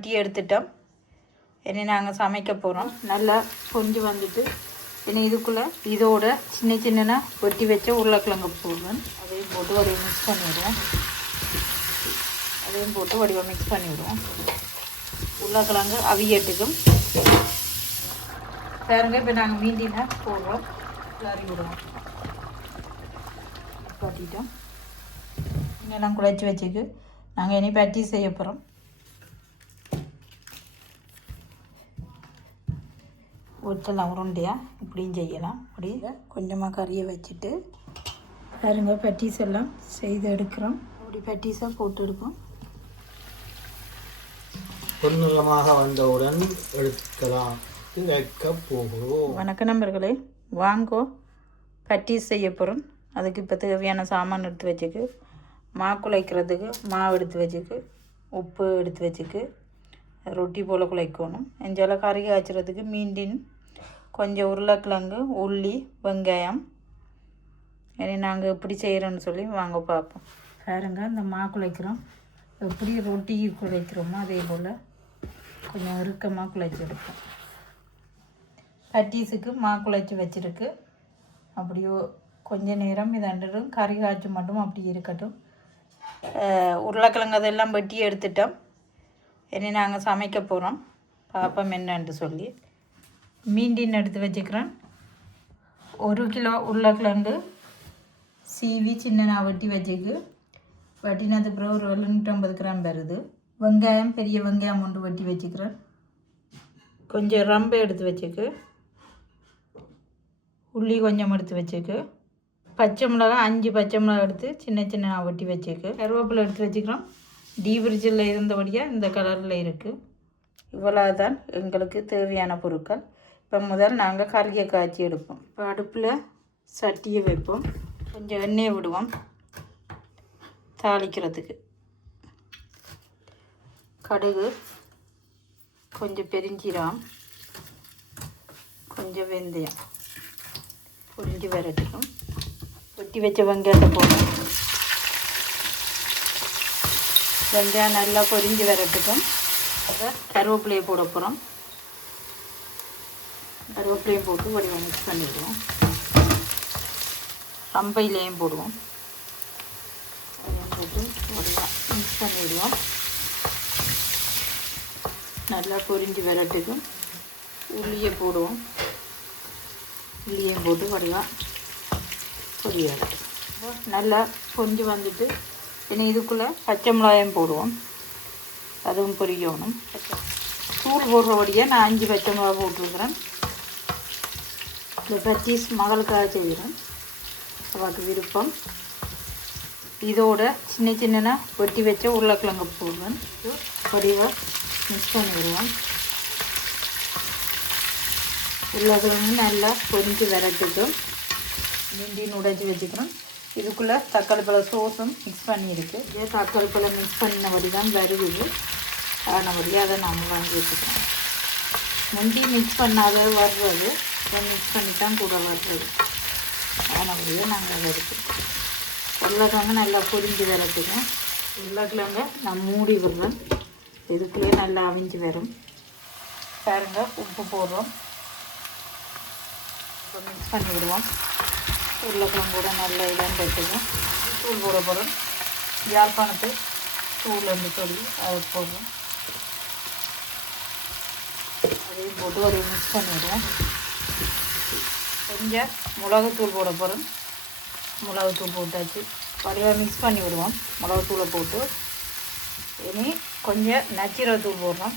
வட்டி எடுத்துட்டோம். இனி நாங்கள் சமைக்க போகிறோம். நல்லா பொரிஞ்சு வந்துட்டு இனி இதுக்குள்ளே இதோட சின்ன சின்னனா வெட்டி வச்ச உருளைக்கிழங்கு போடுவேன். அதையும் போட்டு வடிவம் மிக்ஸ் பண்ணிவிடுவோம். மிக்ஸ் பண்ணிவிடுவோம். உருளைக்கிழங்கு அவியட்டுக்கும் பாருங்க. இப்போ நாங்கள் மீண்டினா போடுறோம். கிளறி விடுவோம். காட்டிட்டோம். இன்னெல்லாம் குழைச்சி வச்சுக்கு நாங்கள் இனி பட்டி செய்ய போகிறோம். ஊற்றலாம் உருண்டையாக இப்படியும் செய்யலாம். அப்படி கொஞ்சமாக கறியை வச்சுட்டு பாருங்க பட்டீஸ் எல்லாம் செய்து எடுக்கிறோம். அப்படி பட்டீஸாக போட்டு எடுப்போம். பொன்னிறமாக வந்தவுடன் எடுக்கலாம். வைக்க போகிறோம். வணக்க நண்பர்களே, வாங்கோ பட்டீஸ் செய்ய போகிறோம். அதுக்கு இப்போ தேவையான சாமான் எடுத்து வச்சுக்கு, குழைக்கிறதுக்கு மாவு எடுத்து வச்சுக்கு, உப்பு எடுத்து வச்சுக்கு, ரொட்டி போல் குழைக்கணும். எஞ்சால கறி காய்ச்சறதுக்கு மீண்டின் கொஞ்சம் உருளைக்கிழங்கு, உள்ளி, வெங்காயம். இனி நாங்கள் எப்படி செய்கிறோன்னு சொல்லி வாங்க பார்ப்போம். பாருங்க, இந்த குழைக்கிறோம். எப்படி ரொட்டி குழைக்கிறோமோ அதே போல் கொஞ்சம் இறுக்கமாக குழைச்சி எடுப்போம். பட்டீஸுக்கு குழைச்சி வச்சுருக்கு. அப்படியோ கொஞ்ச நேரம் இதண்டும் கறி காய்ச்சி மட்டும் அப்படி இருக்கட்டும். உருளைக்கிழங்கு அதெல்லாம் வெட்டி எடுத்துட்டோம். இனி நாங்கள் சமைக்க போகிறோம். பாப்பம் என்னன்னு சொல்லி மீண்டின் எடுத்து வச்சுக்கிறேன். 1 கிலோ உருளைக்கிழங்கு சீவி சின்ன வெட்டி வச்சுக்கு. வெட்டினது பிறகு ஒரு 250 கிராம் வருது. வெங்காயம் பெரிய வெங்காயம் ஒன்று வெட்டி வச்சுக்கிறேன். கொஞ்சம் ரம்பை எடுத்து வச்சுக்கு. உள்ளி கொஞ்சம் எடுத்து வச்சுக்கு. பச்சை மிளகாய் 5 பச்சை மிளகாய் எடுத்து சின்ன சின்ன வெட்டி வச்சுக்கு. கருவேப்பிலை எடுத்து வச்சுக்கிறோம். டீப்ரிட்ஜில் இருந்தபடியாக இந்த கலரில் இருக்குது. இவ்வளோ தான் எங்களுக்கு தேவையான பொருட்கள். இப்போ முதல் நாங்கள் கறியை காய்ச்சி எடுப்போம். இப்போ அடுப்பில் சட்டியை வைப்போம். கொஞ்சம் எண்ணெயை விடுவோம் தாளிக்கிறதுக்கு. கடுகு, கொஞ்சம் பெருஞ்சீரகம், கொஞ்சம் வெந்தயம் பொரிஞ்சு வரட்டுக்கும். வெட்டி வச்ச வெங்காயத்தை போடுவோம். வெங்காயம் நல்லா பொரிஞ்சு வரட்டுக்கும். கருவேப்பிலையை போட போகிறோம். கருவேப்பிலையும் போட்டு வடிவம் மிக்ஸ் பண்ணிவிடுவோம். ரம்பையிலையும் போடுவோம். அதையும் போட்டு வடிவம் மிக்ஸ் பண்ணிவிடுவோம். நல்லா பொரிஞ்சு வரட்டுக்கும் உள்ளியை போடுவோம். உள்ளியையும் போட்டு வடிவம் பொரியாது. நல்லா பொரிஞ்சு வந்துட்டு இனி இதுக்குள்ளே பச்சை மிளகாயும் போடுவோம். அதுவும் பொரியணும். தூள் போடுறபடியாக நான் 5 பச்சை மிளகா போட்டுருக்குறேன். இந்த பச்சீஸ் மகளுக்காக செய்கிறேன். அவளுக்கு விருப்பம். இதோட சின்ன சின்னனா வெட்டி வச்ச உருளைக்கிழங்கு போடுவேன். வடிவாக மிக்ஸ் பண்ணி விடுவோம். உருளைக்கிழங்கு நல்லா பொரிஞ்சு வரட்டுக்கும். மீண்டின்னு உடைச்சி வச்சுக்கிறோம். இதுக்குள்ளே தக்காளி பழ சோஸும் மிக்ஸ் பண்ணியிருக்கு. இதே தக்காளி பழம் மிக்ஸ் பண்ணினபடி தான் வருது. ஆனபடியாக அதை நம்ம வாங்கி வச்சுக்கிறோம். முந்தி மிக்ஸ் பண்ணாத வர்றது, அதை மிக்ஸ் பண்ணி தான் கூட வர்றது. ஆனபடியாக நாங்கள் அதை எடுத்துக்கிறோம். உருளைக்கிழங்கு நல்லா பொரிஞ்சு வரட்டுக்கும். உருளைக்கிழங்க நான் மூடி விடுறேன். இதுக்குள்ளேயே நல்லா அவிஞ்சு வரும். பாருங்க, உப்பு போடுறோம். இப்போ மிக்ஸ் பண்ணி விடுவோம். உருளைக்கிழங்கு கூட நல்லா இடம் போட்டுக்கும். தூள் போட போகிறோம். யாழ்ப்பாணத்து தூள்னு சொல்லி அதை போடுறோம். அதையும் போட்டு ஒரு மிக்ஸ் பண்ணிவிடுவோம். கொஞ்சம் மிளகுத்தூள் போட போகிறோம். மிளகுத்தூள் போட்டாச்சு. வடிவாக மிக்ஸ் பண்ணி விடுவோம். மிளகுத்தூளை போட்டு இனி கொஞ்சம் நச்சீரகத்தூள் போடுறோம்.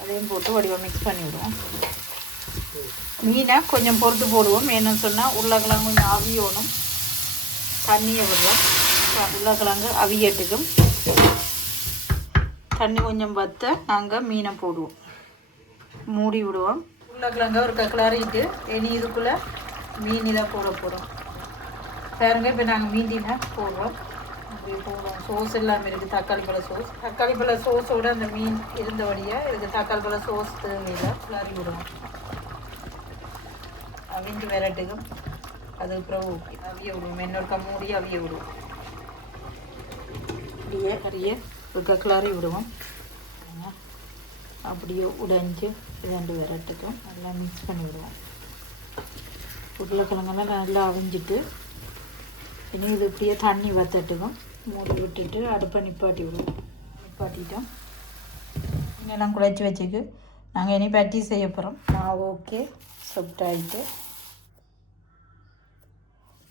அதையும் போட்டு வடிவாக மிக்ஸ் பண்ணி விடுவோம். மீனை கொஞ்சம் பொறுத்து போடுவோம். என்னன்னு சொன்னால் உருளைக்கிழங்கு கொஞ்சம் அவியணும். தண்ணியை விடுவோம். உருளைக்கிழங்கு அவியட்டுக்கும். தண்ணி கொஞ்சம் வற்ற நாங்கள் மீனை போடுவோம். மூடி விடுவோம். உருளைக்கிழங்க ஒரு கிளறிட்டு இனி இதுக்குள்ளே மீனில் போட போகிறோம். பாருங்க, இப்போ நாங்கள் மீண்டினா போடுறோம். அப்படி போடுவோம். சோஸ் எல்லாமே இருக்குது. தக்காளி பழ சோஸ். தக்காளி பழ சோஸோடு அந்த மீன் இருந்தபடியாக இதுக்கு தக்காளி பழ சோஸ் தேவையில்லை. கிளறி விடுவோம். அவிஞ்சு விரட்டுக்கும். அதுக்கப்புறம் அவிய விடுவோம். இன்னொரு மூடி அவிய விடுவோம். இப்படியே கறியை கிளறி விடுவோம். அப்படியே உடைஞ்சி ரெண்டு விரட்டுக்கும் நல்லா மிக்ஸ் பண்ணி விடுவோம். உருளைக்கிழங்கெல்லாம் நல்லா அவிஞ்சிட்டு இனி இது இப்படியே தண்ணி வத்தட்டுக்கும் மூடி விட்டுட்டு அடுப்பை நிப்பாட்டி விடுவோம். நிப்பாட்டிட்டோம். இன்னெல்லாம் குழைச்சி வச்சுக்கு நாங்கள் இனி பட்டி செய்ய போகிறோம். மாவு ஓகே சொப்ட் ஆகிட்டு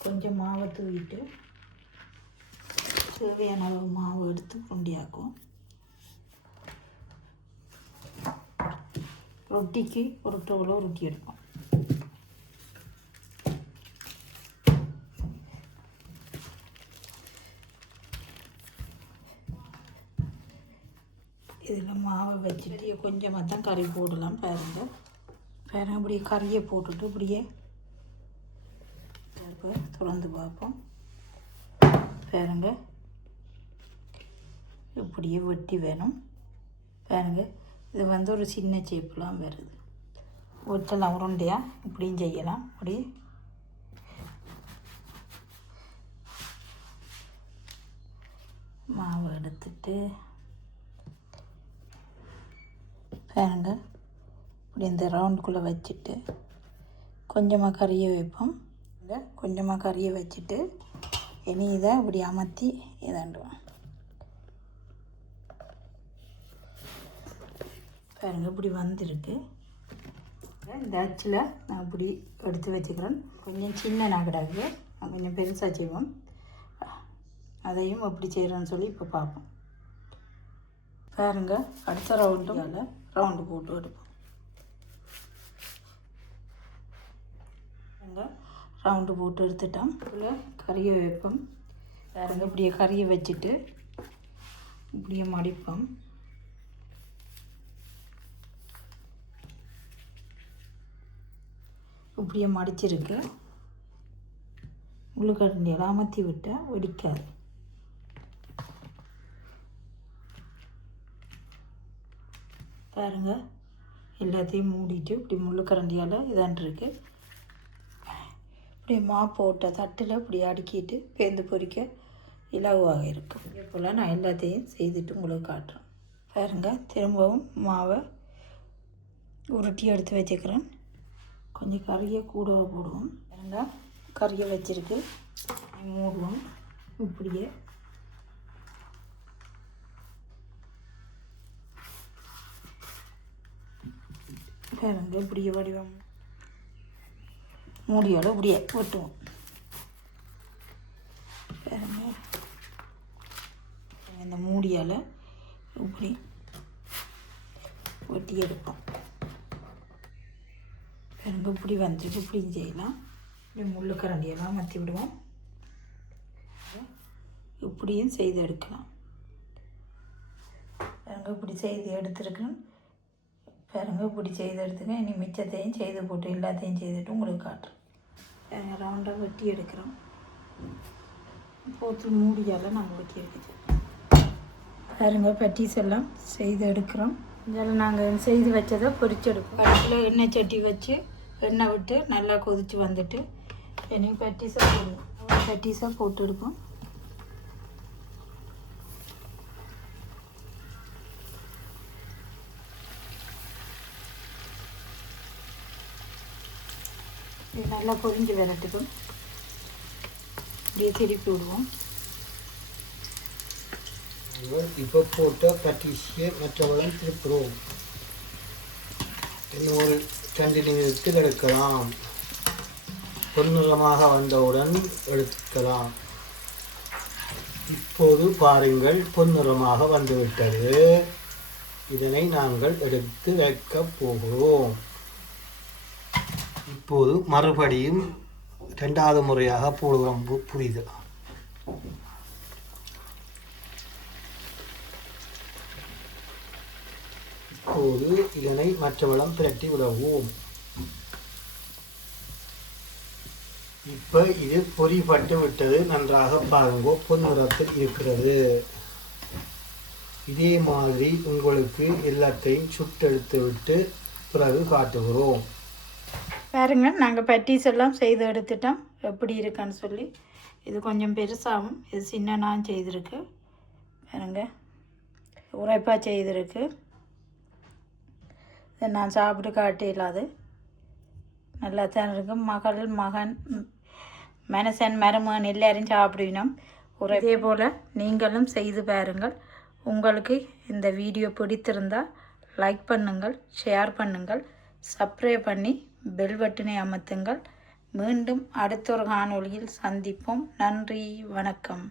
கொஞ்சம் மாவை தூவிட்டு தேவையான அளவு மாவு எடுத்து உருண்டியாக்கும். ரொட்டிக்கு ஒரு டோல ரொட்டி எடுப்போம். இதில் மாவை வச்சுட்டு கொஞ்சமாக தான் கறி போடலாம். பாருங்கள் இப்படி கறியை போட்டுட்டு இப்படியே திறந்து பார்ப்போம். பாருங்க இப்படியே வெட்டி வேணும். பாருங்க இது ஒரு சின்ன சேப்புலாம் வருது. ஒட்டலாம் உருண்டையாக இப்படியும் செய்யலாம். அப்படி மாவு எடுத்துட்டு பாருங்க இப்படி இந்த ரவுண்டுக்குள்ளே வச்சுட்டு கொஞ்சமாக கறியை வைப்போம். கொஞ்சமாக கறியை வச்சுட்டு இனி இதை இப்படி அமர்த்தி இதாண்டுவோம். பாருங்கள் இப்படி வந்திருக்கு. இந்த அச்சில் நான் இப்படி எடுத்து வச்சுக்கிறேன். கொஞ்சம் சின்ன நகடாக கொஞ்சம் பெருசாக செய்வோம். அதையும் எப்படி செய்கிறேன்னு சொல்லி இப்போ பார்ப்போம். பாருங்கள் அடுத்த ரவுண்டு போட்டு எடுப்போம். ரவுண்டு போட்டு எடுத்துட்டோம். இதில் கறியை வைப்போம். பாருங்க இப்படியே கறியை வச்சுட்டு இப்படியே மடிப்போம். இப்படியே மடிச்சிருக்கு. உள்ளுக்கரண்டியால் அமர்த்தி விட்டால் வெடிக்காது. பாருங்கள் எல்லாத்தையும் மூடிட்டு இப்படி முள்ளுக்கரண்டியால் இதான்ருக்கு. இப்படி மா போட்ட தட்டில் இப்படி அடுக்கிட்டு பேந்து பொரிக்க இலகுவாக இருக்கும். இதே போல் நான் எல்லாத்தையும் செய்துட்டு உங்களுக்கு காட்டுறேன். பாருங்கள் திரும்பவும் மாவை உருட்டி எடுத்து வச்சுக்கிறேன். கொஞ்சம் கறியை கூடவா போடுவோம். பாருங்கள் கறியை வச்சுருக்கு மூடுவோம். இப்படியே பாருங்கள் இப்படியே வடிவம் மூடியோடு இப்படியே வெட்டுவோம். பாருங்க இந்த மூடியால் இப்படி வெட்டி எடுப்போம். பாருங்க இப்படி வந்துட்டு இப்படியும் செய்யலாம். இப்படி முள்ளுக்கரண்டியெல்லாம் மற்றி விடுவோம். இப்படியும் செய்து எடுக்கலாம். பாருங்க இப்படி செய்து எடுத்துருக்கேன். பாருங்க இப்படி செய்து எடுத்துக்க. இனி மிச்சத்தையும் செய்து போட்டு எல்லாத்தையும் செய்துட்டு உங்களுக்கு காட்டுறேன். பாருங்க ரவுண்டாக வெட்டி எடுக்கிறோம். போட்டு மூடியால் நாங்கள் வெட்டி எடுக்கிறோம். பாருங்க பட்டீஸ் எல்லாம் செய்து எடுக்கிறோம். இதெல்லாம் நாங்கள் செய்து வச்சதை பொரிச்சு எடுப்போம். அடுப்பில் எண்ணெய் சட்டி வச்சு எண்ணெய் விட்டு நல்லா கொதித்து வந்துட்டு இனி பட்டீஸாக போடுவோம். பட்டீஸாக போட்டு எடுப்போம். இது நல்லா பொரிஞ்சு வரட்டுக்கும் இப்படியே திருப்பி விடுவோம். இப்போ போட்ட பட்டீஸியை மற்றவர்களும் திருப்புறோம். இன்னும் ஒரு 2 நிமிடத்தில் எடுக்கலாம். பொன்னிறமாக வந்தவுடன் எடுக்கலாம். இப்போது பாருங்கள் பொன்னிறமாக வந்துவிட்டது. இதனை நாங்கள் எடுத்து வைக்கப் போகிறோம். இப்போது மறுபடியும் 2வது முறையாக போடுகிறோம். புரியுது. இப்போது இதனை மற்றவளம் பிரட்டி விடவும். இப்போ இது பொரிப்பட்டு விட்டது. நன்றாக பாருங்க பொன்னிறத்தில் இருக்கிறது. இதே மாதிரி உங்களுக்கு எல்லாத்தையும் சுட்டெடுத்து விட்டு பிறகு காட்டுகிறோம். பாருங்க நாங்கள் பட்டீஸ் எல்லாம் செய்து எடுத்துட்டோம். எப்படி இருக்கான்னு சொல்லி. இது கொஞ்சம் பெருசாகவும் இது சின்ன நான் செய்திருக்கு. பாருங்க உரைப்பாக செய்திருக்கு. இதை நான் சாப்பிட்டு காட்டிடலாது நல்லா தான் இருக்கும். மகள் மகன் மனுஷன் மருமகன் எல்லாரும் சாப்பிடணும். இதே போல் நீங்களும் செய்து பாருங்கள். உங்களுக்கு இந்த வீடியோ பிடித்திருந்தால் லைக் பண்ணுங்கள், ஷேர் பண்ணுங்கள், சப்ஸ்கிரைப் பண்ணி பெல் பட்டனை அமர்த்துங்கள். மீண்டும் அடுத்த ஒரு காணொளியில் சந்திப்போம். நன்றி, வணக்கம்.